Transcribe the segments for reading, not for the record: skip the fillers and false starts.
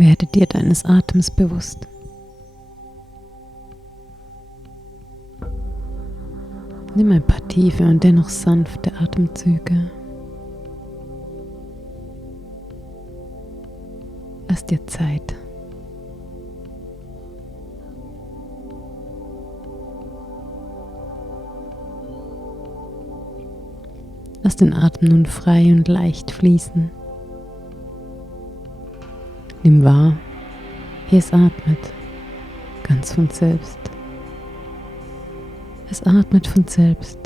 Werde dir deines Atems bewusst. Nimm ein paar tiefe und dennoch sanfte Atemzüge. Lass dir Zeit. Lass den Atem nun frei und leicht fließen. Nimm wahr, wie es atmet, ganz von selbst. Es atmet von selbst.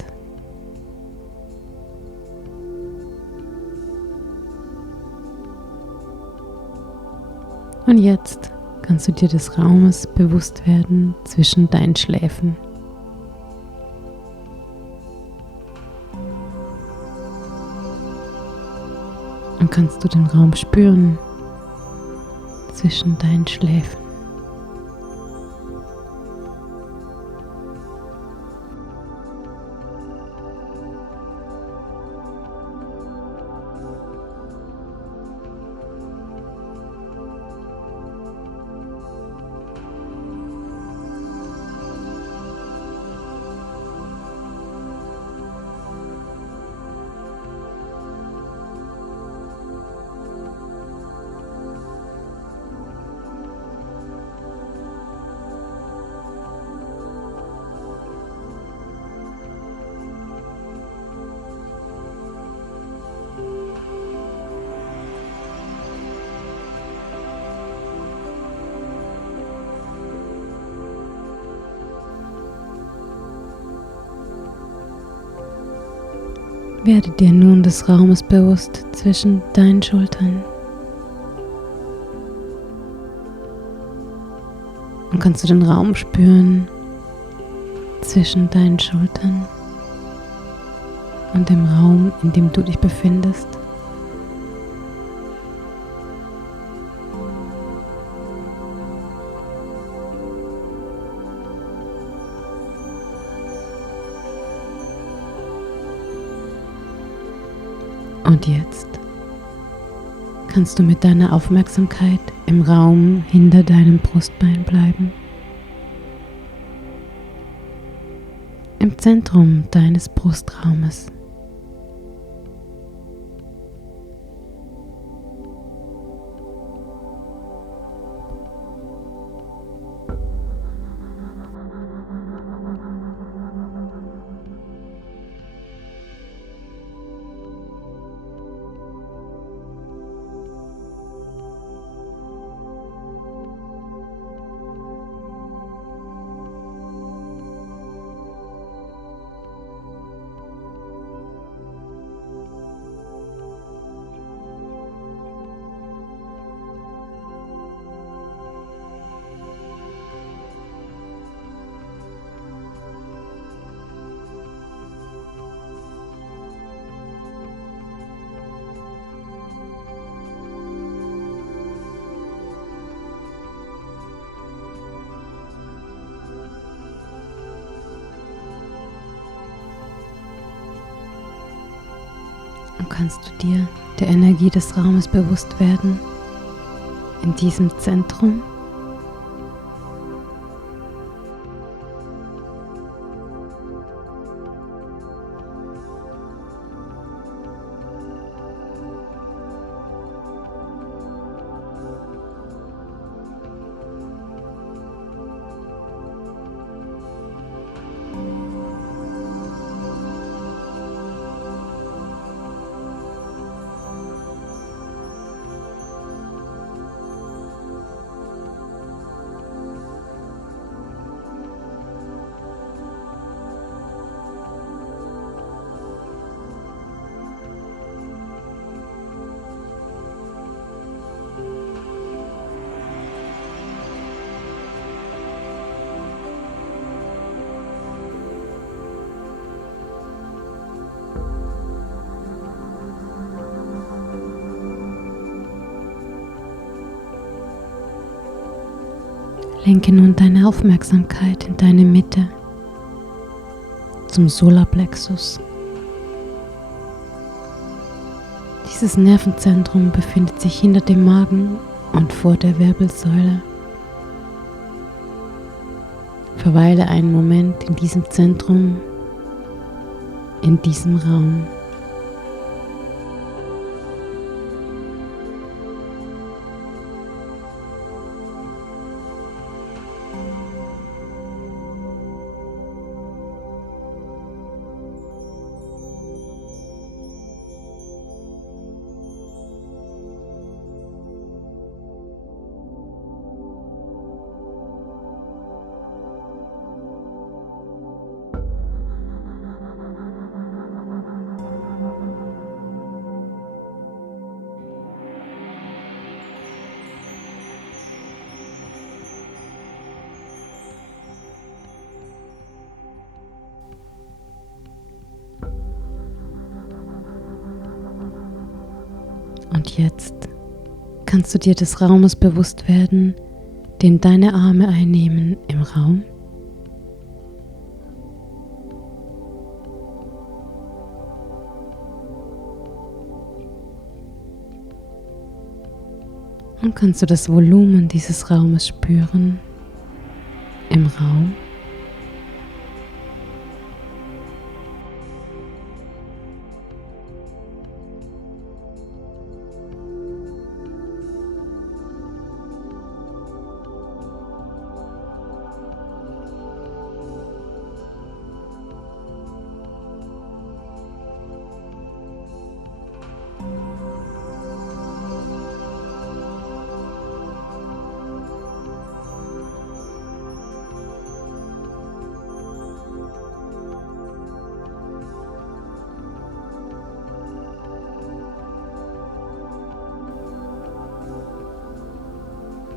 Und jetzt kannst du dir des Raumes bewusst werden zwischen deinen Schläfen. Und kannst du den Raum spüren zwischen deinen Schläfen. Werde dir nun des Raumes bewusst zwischen deinen Schultern. Und kannst du den Raum spüren zwischen deinen Schultern und dem Raum, in dem du dich befindest. Und jetzt kannst du mit deiner Aufmerksamkeit im Raum hinter deinem Brustbein bleiben. Im Zentrum deines Brustraumes. Und kannst du dir der Energie des Raumes bewusst werden, in diesem Zentrum? Lenke nun deine Aufmerksamkeit in deine Mitte zum Solarplexus. Dieses Nervenzentrum befindet sich hinter dem Magen und vor der Wirbelsäule. Verweile einen Moment in diesem Zentrum, in diesem Raum. Und jetzt kannst du dir des Raumes bewusst werden, den deine Arme einnehmen im Raum. Und kannst du das Volumen dieses Raumes spüren im Raum?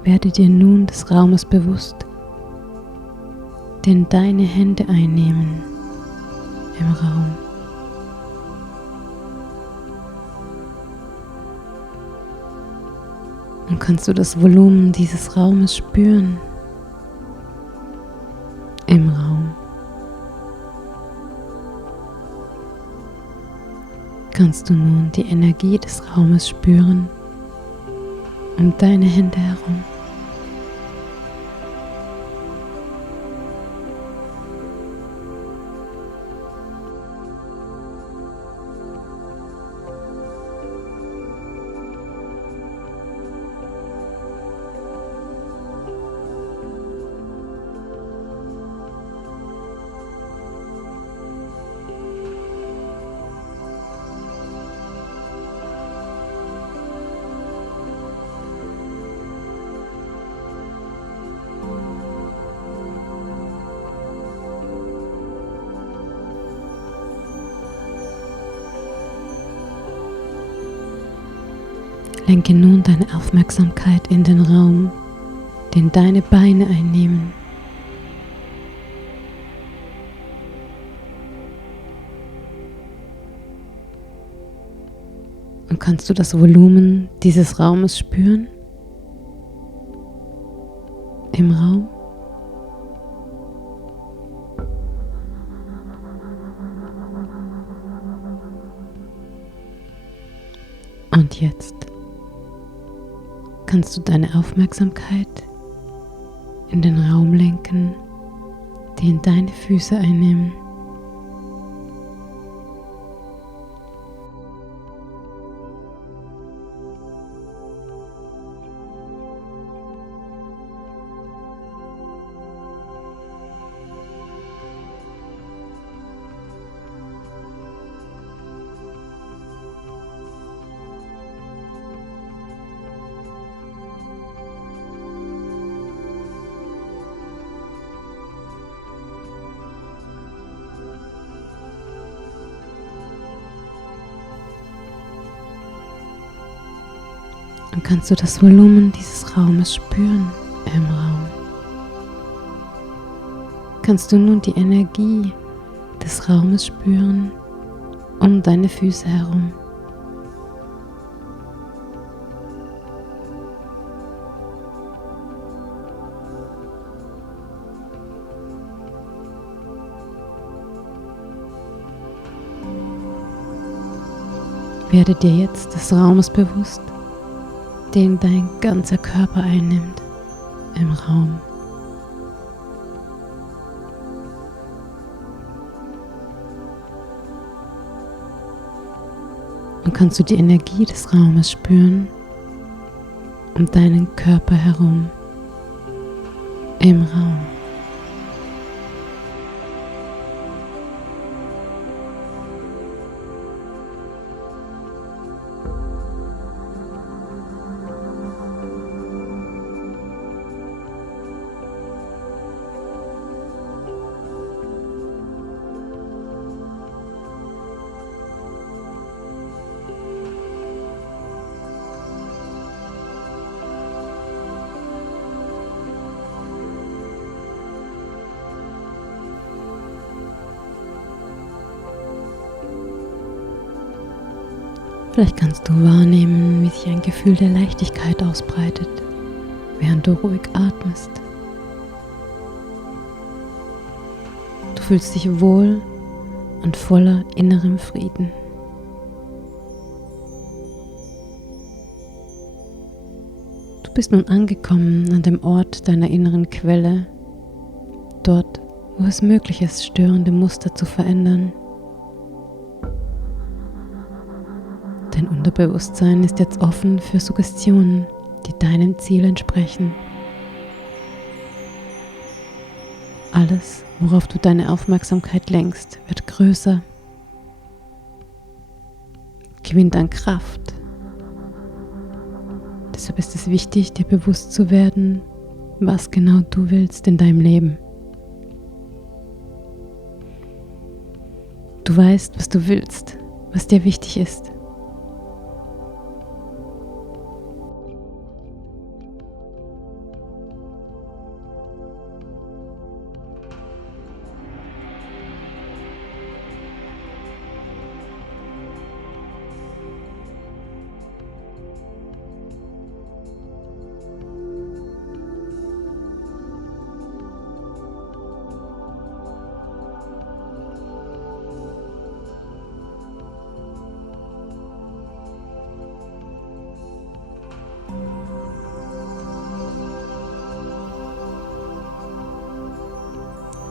Werde dir nun des Raumes bewusst, den deine Hände einnehmen im Raum. Und kannst du das Volumen dieses Raumes spüren im Raum? Kannst du nun die Energie des Raumes spüren um deine Hände herum? Lenke nun deine Aufmerksamkeit in den Raum, den deine Beine einnehmen. Und kannst du das Volumen dieses Raumes spüren? Im Raum? Und jetzt kannst du deine Aufmerksamkeit in den Raum lenken, den deine Füße einnehmen. Dann kannst du das Volumen dieses Raumes spüren im Raum. Kannst du nun die Energie des Raumes spüren um deine Füße herum. Werde dir jetzt des Raumes bewusst, den dein ganzer Körper einnimmt im Raum. Und kannst du die Energie des Raumes spüren um deinen Körper herum im Raum. Vielleicht kannst du wahrnehmen, wie sich ein Gefühl der Leichtigkeit ausbreitet, während du ruhig atmest. Du fühlst dich wohl und voller innerem Frieden. Du bist nun angekommen an dem Ort deiner inneren Quelle, dort, wo es möglich ist, störende Muster zu verändern. Dein Unterbewusstsein ist jetzt offen für Suggestionen, die deinem Ziel entsprechen. Alles, worauf du deine Aufmerksamkeit lenkst, wird größer, gewinnt an Kraft. Deshalb ist es wichtig, dir bewusst zu werden, was genau du willst in deinem Leben. Du weißt, was du willst, was dir wichtig ist.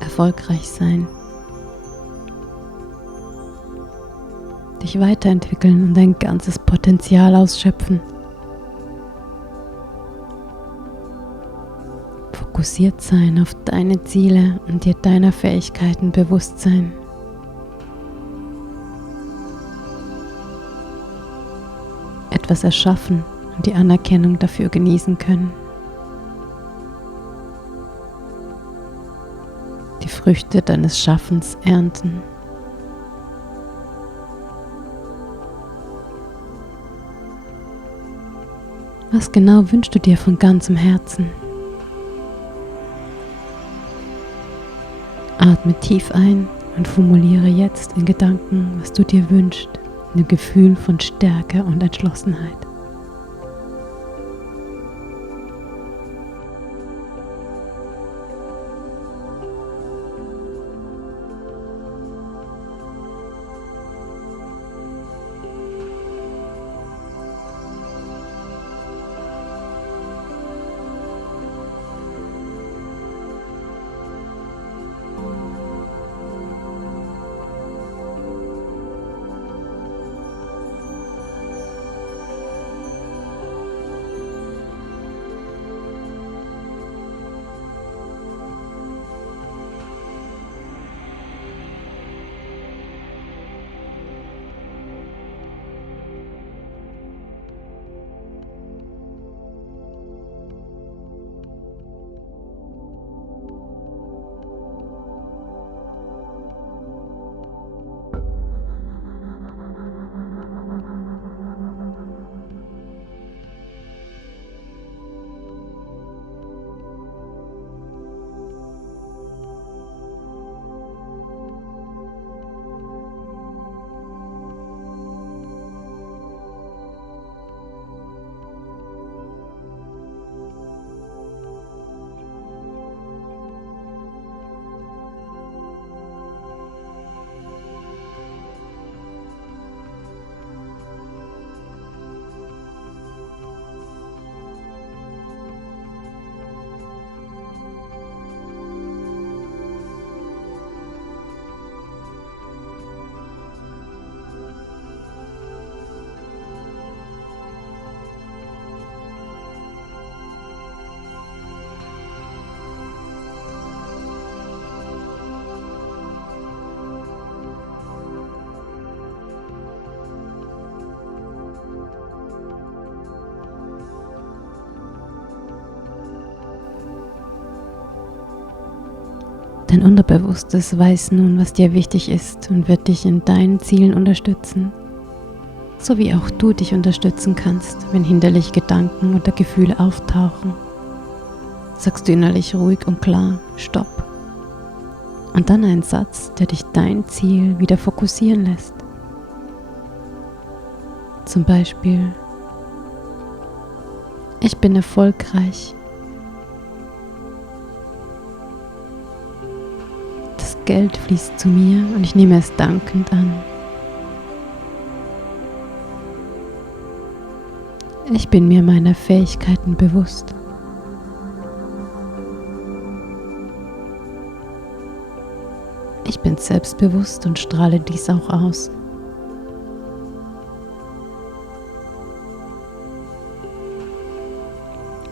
Erfolgreich sein, dich weiterentwickeln und dein ganzes Potenzial ausschöpfen. Fokussiert sein auf deine Ziele und dir deiner Fähigkeiten bewusst sein. Etwas erschaffen und die Anerkennung dafür genießen können. Die Früchte deines Schaffens ernten. Was genau wünschst du dir von ganzem Herzen? Atme tief ein und formuliere jetzt in Gedanken, was du dir wünschst, in dem Gefühl von Stärke und Entschlossenheit. Dein Unterbewusstes weiß nun, was dir wichtig ist und wird dich in deinen Zielen unterstützen, so wie auch du dich unterstützen kannst, wenn hinderliche Gedanken oder Gefühle auftauchen. Sagst du innerlich ruhig und klar, Stopp. Und dann einen Satz, der dich dein Ziel wieder fokussieren lässt. Zum Beispiel: Ich bin erfolgreich. Das Geld fließt zu mir und ich nehme es dankend an. Ich bin mir meiner Fähigkeiten bewusst. Ich bin selbstbewusst und strahle dies auch aus.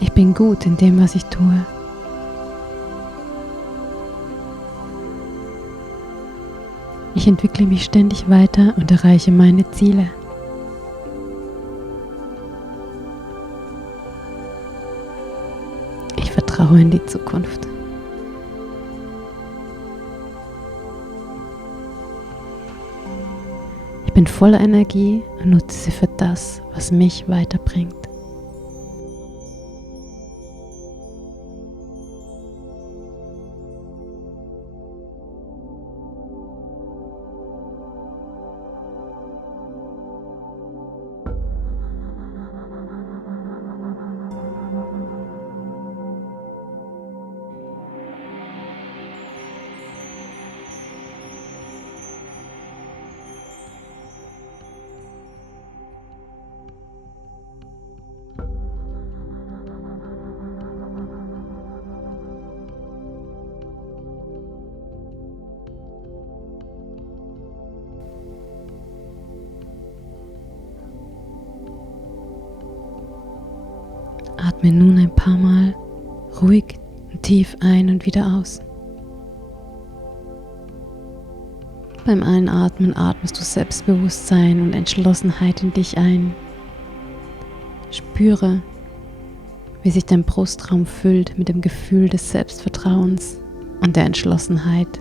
Ich bin gut in dem, was ich tue. Ich entwickle mich ständig weiter und erreiche meine Ziele. Ich vertraue in die Zukunft. Ich bin voller Energie und nutze sie für das, was mich weiterbringt. Atme nun ein paar Mal ruhig und tief ein und wieder aus. Beim Einatmen atmest du Selbstbewusstsein und Entschlossenheit in dich ein. Spüre, wie sich dein Brustraum füllt mit dem Gefühl des Selbstvertrauens und der Entschlossenheit,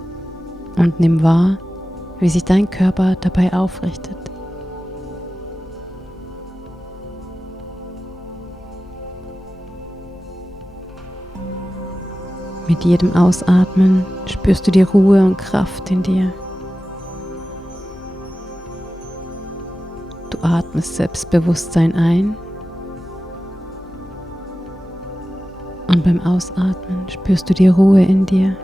und nimm wahr, wie sich dein Körper dabei aufrichtet. Mit jedem Ausatmen spürst du die Ruhe und Kraft in dir. Du atmest Selbstbewusstsein ein und beim Ausatmen spürst du die Ruhe in dir.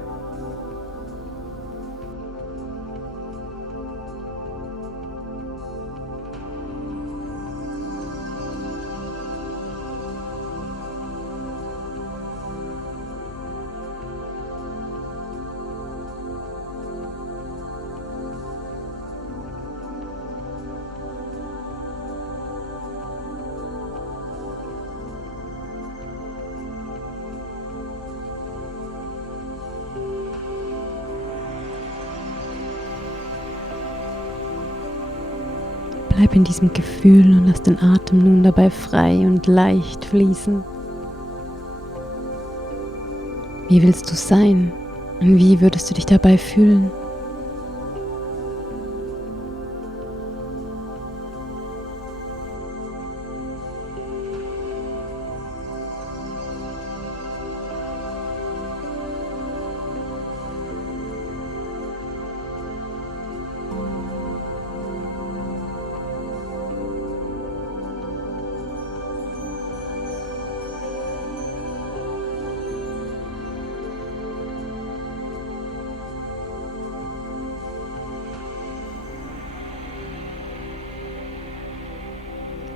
Bleib in diesem Gefühl und lass den Atem nun dabei frei und leicht fließen. Wie willst du sein und wie würdest du dich dabei fühlen?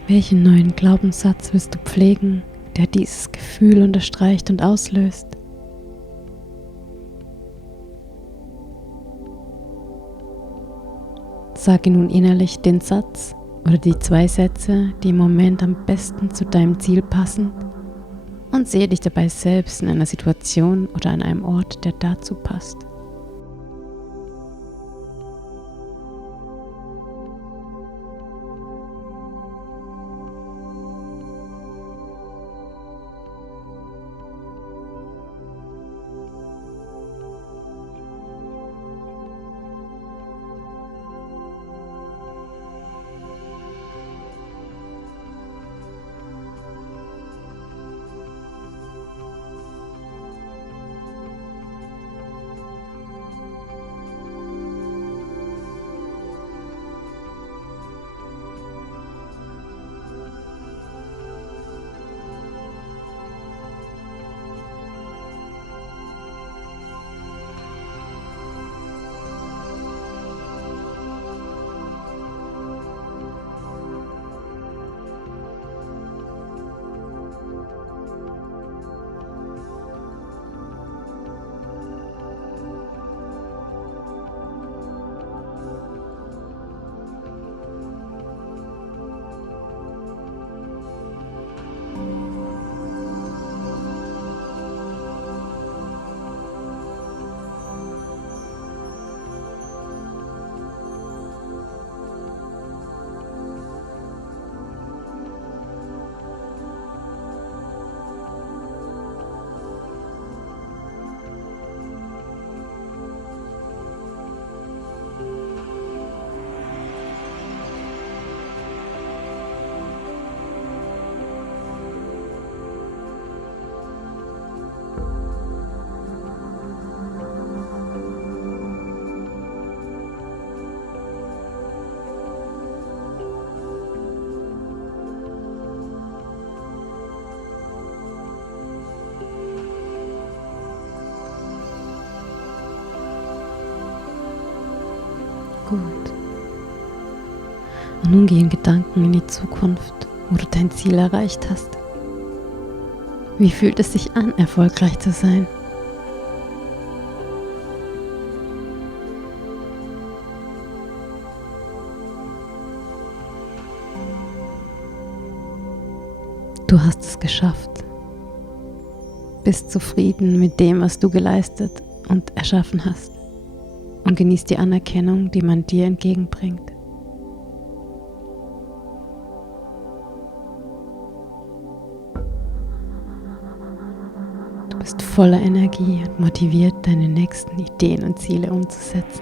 Welchen neuen Glaubenssatz willst du pflegen, der dieses Gefühl unterstreicht und auslöst? Sage nun innerlich den Satz oder die 2 Sätze, die im Moment am besten zu deinem Ziel passen, und sehe dich dabei selbst in einer Situation oder an einem Ort, der dazu passt. Gut. Und nun gehen Gedanken in die Zukunft, wo du dein Ziel erreicht hast. Wie fühlt es sich an, erfolgreich zu sein? Du hast es geschafft. Bist zufrieden mit dem, was du geleistet und erschaffen hast, und genießt die Anerkennung, die man dir entgegenbringt. Du bist voller Energie und motiviert, deine nächsten Ideen und Ziele umzusetzen.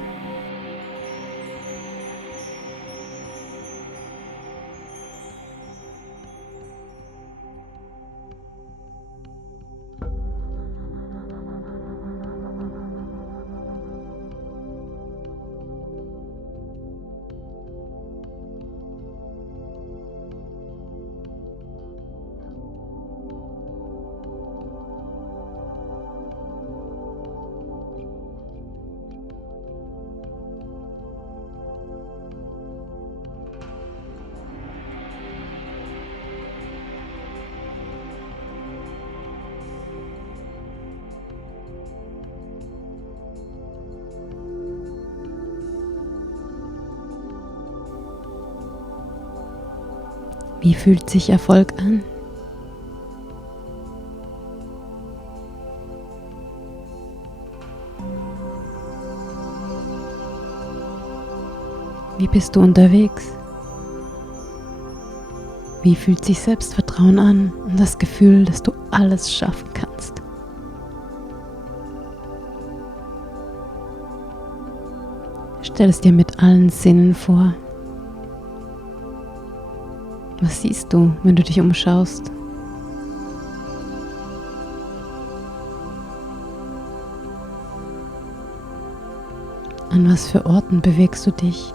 Wie fühlt sich Erfolg an? Wie bist du unterwegs? Wie fühlt sich Selbstvertrauen an und das Gefühl, dass du alles schaffen kannst? Stell es dir mit allen Sinnen vor. Was siehst du, wenn du dich umschaust? An was für Orten bewegst du dich?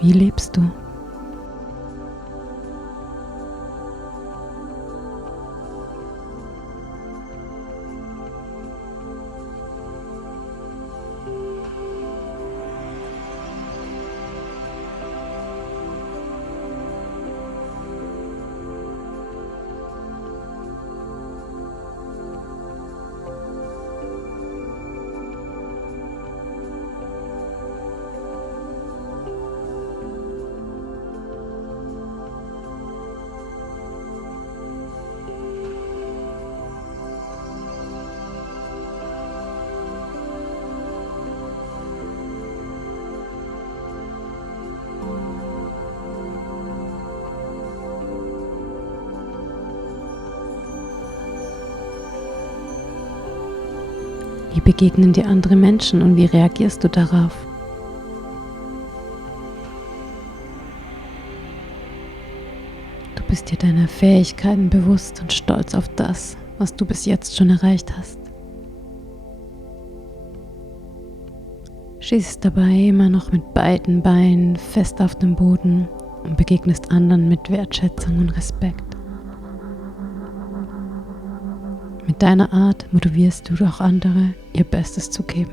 Wie lebst du? Wie begegnen dir andere Menschen und wie reagierst du darauf? Du bist dir deiner Fähigkeiten bewusst und stolz auf das, was du bis jetzt schon erreicht hast. Stehst dabei immer noch mit beiden Beinen fest auf dem Boden und begegnest anderen mit Wertschätzung und Respekt. Mit deiner Art motivierst du auch andere, ihr Bestes zu geben.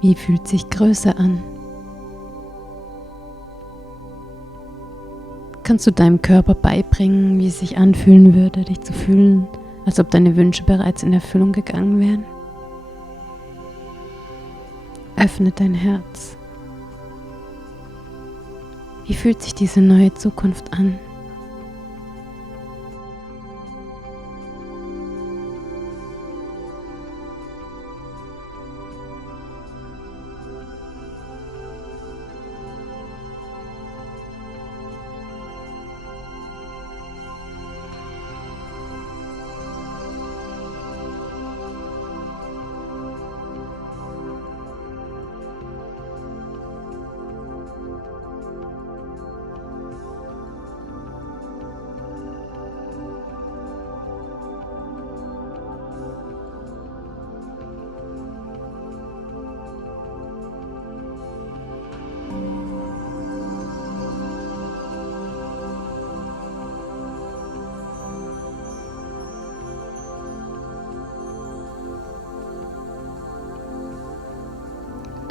Wie fühlt sich Größe an? Kannst du deinem Körper beibringen, wie es sich anfühlen würde, dich zu fühlen, als ob deine Wünsche bereits in Erfüllung gegangen wären? Öffne dein Herz. Wie fühlt sich diese neue Zukunft an?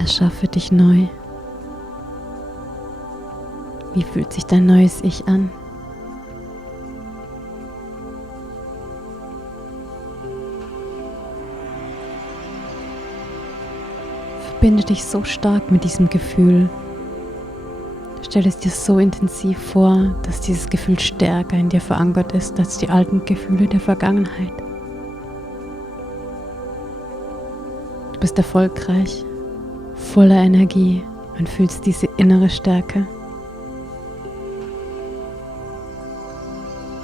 Erschaffe dich neu. Wie fühlt sich dein neues Ich an? Verbinde dich so stark mit diesem Gefühl. Stell es dir so intensiv vor, dass dieses Gefühl stärker in dir verankert ist als die alten Gefühle der Vergangenheit. Du bist erfolgreich, voller Energie und fühlst diese innere Stärke.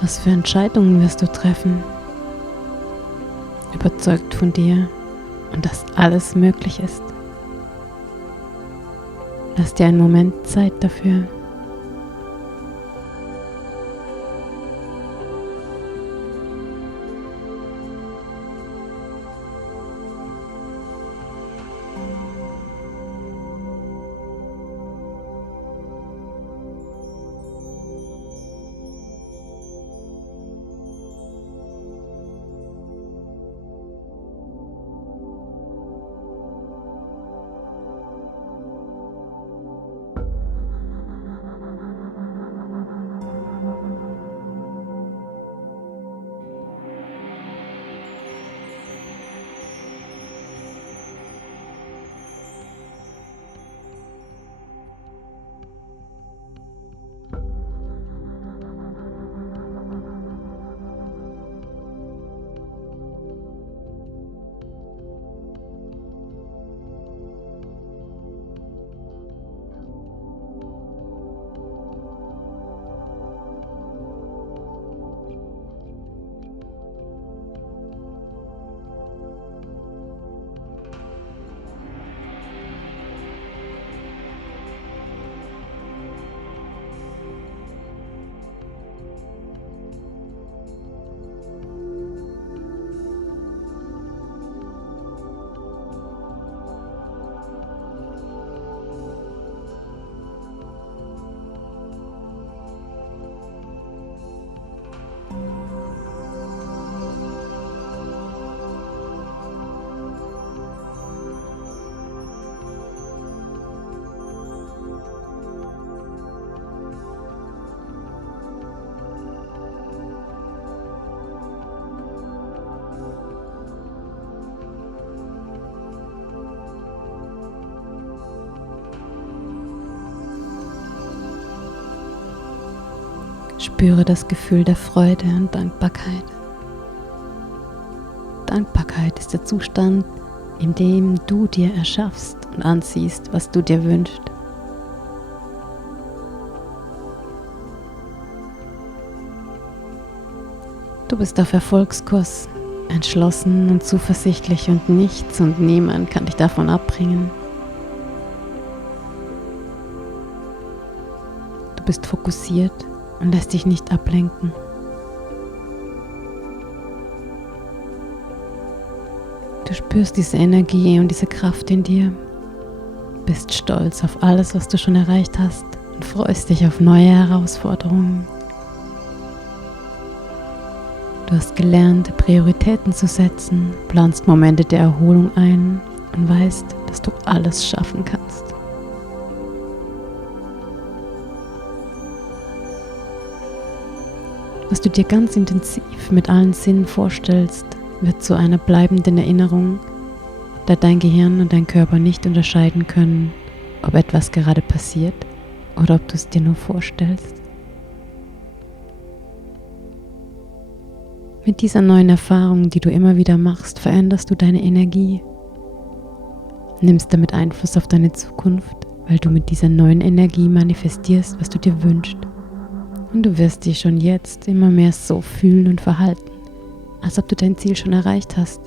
Was für Entscheidungen wirst du treffen? Überzeugt von dir und dass alles möglich ist. Lass dir einen Moment Zeit dafür. Spüre das Gefühl der Freude und Dankbarkeit. Dankbarkeit ist der Zustand, in dem du dir erschaffst und anziehst, was du dir wünschst. Du bist auf Erfolgskurs, entschlossen und zuversichtlich und nichts und niemand kann dich davon abbringen. Du bist fokussiert und lässt dich nicht ablenken. Du spürst diese Energie und diese Kraft in dir, bist stolz auf alles, was du schon erreicht hast und freust dich auf neue Herausforderungen. Du hast gelernt, Prioritäten zu setzen, planst Momente der Erholung ein und weißt, dass du alles schaffen kannst. Was du dir ganz intensiv mit allen Sinnen vorstellst, wird zu einer bleibenden Erinnerung, da dein Gehirn und dein Körper nicht unterscheiden können, ob etwas gerade passiert oder ob du es dir nur vorstellst. Mit dieser neuen Erfahrung, die du immer wieder machst, veränderst du deine Energie, nimmst damit Einfluss auf deine Zukunft, weil du mit dieser neuen Energie manifestierst, was du dir wünschst. Und du wirst dich schon jetzt immer mehr so fühlen und verhalten, als ob du dein Ziel schon erreicht hast,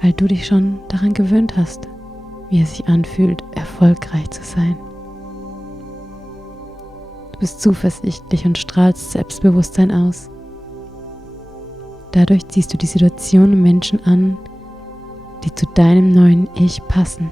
weil du dich schon daran gewöhnt hast, wie es sich anfühlt, erfolgreich zu sein. Du bist zuversichtlich und strahlst Selbstbewusstsein aus. Dadurch ziehst du die Situation und Menschen an, die zu deinem neuen Ich passen.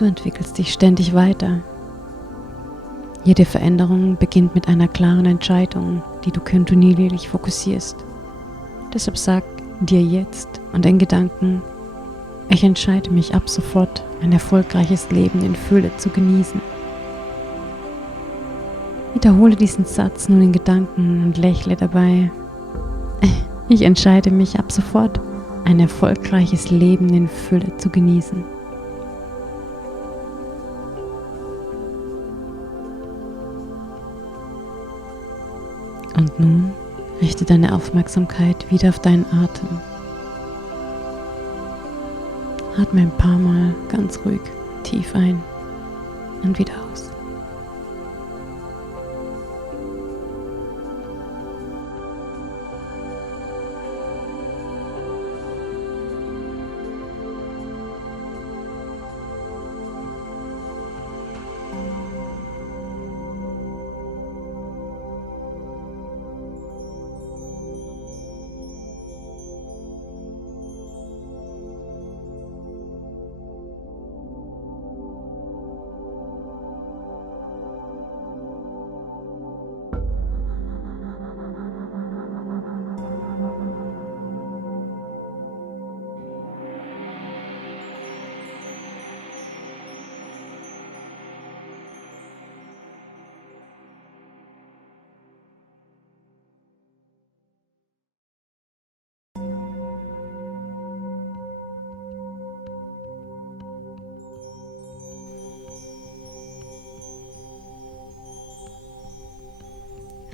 Du entwickelst dich ständig weiter. Jede Veränderung beginnt mit einer klaren Entscheidung, die du kontinuierlich fokussierst. Deshalb sag dir jetzt und in Gedanken: Ich entscheide mich ab sofort, ein erfolgreiches Leben in Fülle zu genießen. Wiederhole diesen Satz nun in Gedanken und lächle dabei. Ich entscheide mich ab sofort, ein erfolgreiches Leben in Fülle zu genießen. Und nun richte deine Aufmerksamkeit wieder auf deinen Atem. Atme ein paar Mal ganz ruhig tief ein und wieder aus.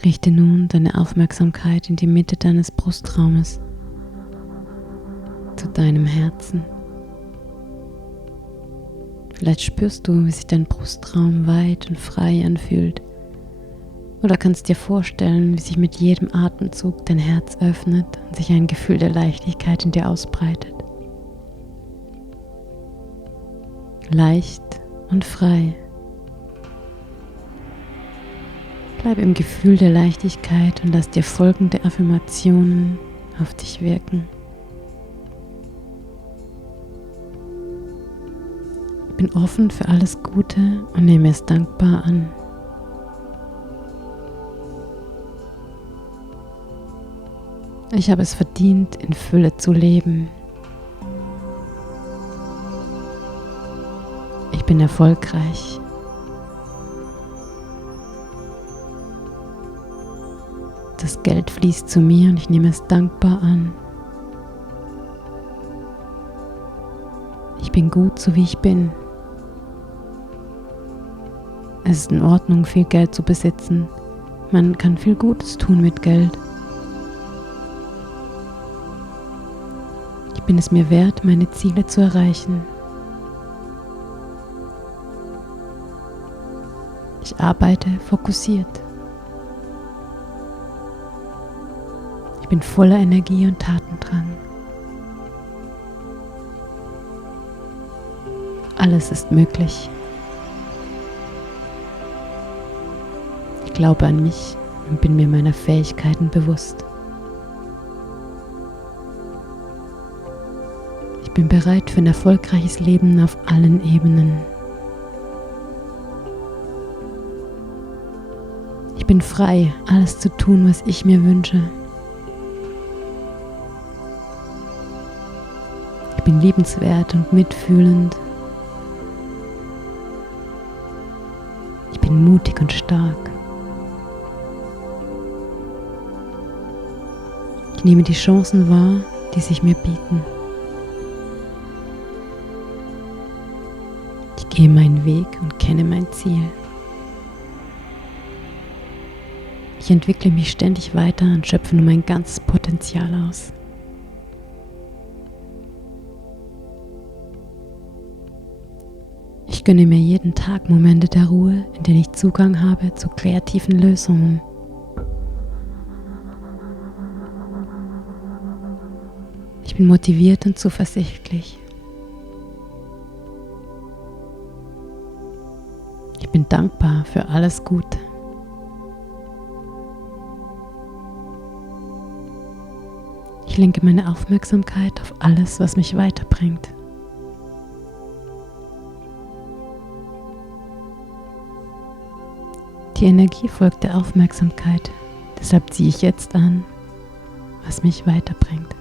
Richte nun deine Aufmerksamkeit in die Mitte deines Brustraumes, zu deinem Herzen. Vielleicht spürst du, wie sich dein Brustraum weit und frei anfühlt, oder kannst dir vorstellen, wie sich mit jedem Atemzug dein Herz öffnet und sich ein Gefühl der Leichtigkeit in dir ausbreitet. Leicht und frei. Bleib im Gefühl der Leichtigkeit und lass dir folgende Affirmationen auf dich wirken. Ich bin offen für alles Gute und nehme es dankbar an. Ich habe es verdient, in Fülle zu leben. Ich bin erfolgreich. Das Geld fließt zu mir und ich nehme es dankbar an. Ich bin gut, so wie ich bin. Es ist in Ordnung, viel Geld zu besitzen. Man kann viel Gutes tun mit Geld. Ich bin es mir wert, meine Ziele zu erreichen. Ich arbeite fokussiert. Ich bin voller Energie und Tatendrang. Alles ist möglich. Ich glaube an mich und bin mir meiner Fähigkeiten bewusst. Ich bin bereit für ein erfolgreiches Leben auf allen Ebenen. Ich bin frei, alles zu tun, was ich mir wünsche. Ich bin liebenswert und mitfühlend. Ich bin mutig und stark. Ich nehme die Chancen wahr, die sich mir bieten. Ich gehe meinen Weg und kenne mein Ziel. Ich entwickle mich ständig weiter und schöpfe nun mein ganzes Potenzial aus. Ich gönne mir jeden Tag Momente der Ruhe, in denen ich Zugang habe zu kreativen Lösungen. Ich bin motiviert und zuversichtlich. Ich bin dankbar für alles Gute. Ich lenke meine Aufmerksamkeit auf alles, was mich weiterbringt. Die Energie folgt der Aufmerksamkeit. Deshalb ziehe ich jetzt an, was mich weiterbringt.